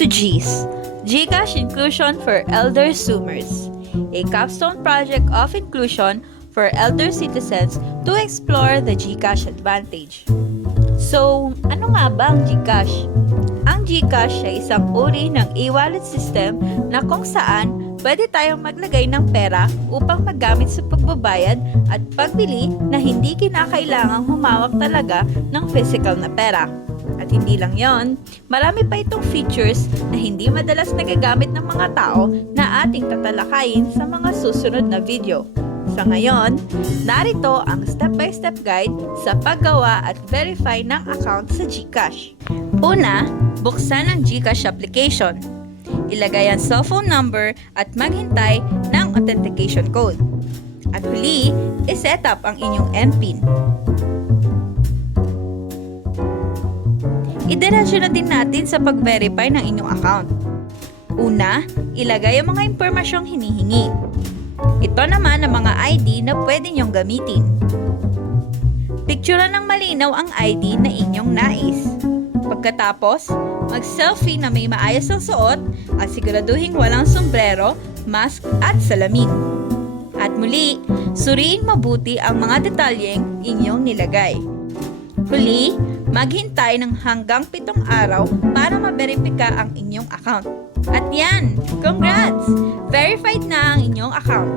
to GIS, GCash Inclusion for Elder Zoomers, a capstone project of inclusion for elder citizens to explore the GCash advantage. So, ano nga ba ang GCash? Ang GCash ay isang uri ng e-wallet system na kung saan pwede tayong maglagay ng pera upang magamit sa pagbabayad at pagbili na hindi kinakailangang humawak talaga ng physical na pera. At hindi lang yon, marami pa itong features na hindi madalas nagagamit ng mga tao na ating tatalakayin sa mga susunod na video. Sa ngayon, narito ang step-by-step guide sa paggawa at verify ng account sa GCash. Una, buksan ang GCash application. Ilagay ang cellphone number at maghintay ng authentication code. At huli, iset up ang inyong MPIN. Idiretso na din natin sa pag-verify ng inyong account. Una, ilagay ang mga impormasyong hinihingi. Ito naman ang mga ID na pwede niyong gamitin. Picturean ng malinaw ang ID na inyong nais. Pagkatapos, mag-selfie na may maayos ang suot at siguraduhin walang sombrero, mask at salamin. At muli, suriin mabuti ang mga detalyeng inyong nilagay. Huli, maghintay ng hanggang 7 araw para maberipika ang inyong account. At yan! Congrats! Verified na ang inyong account.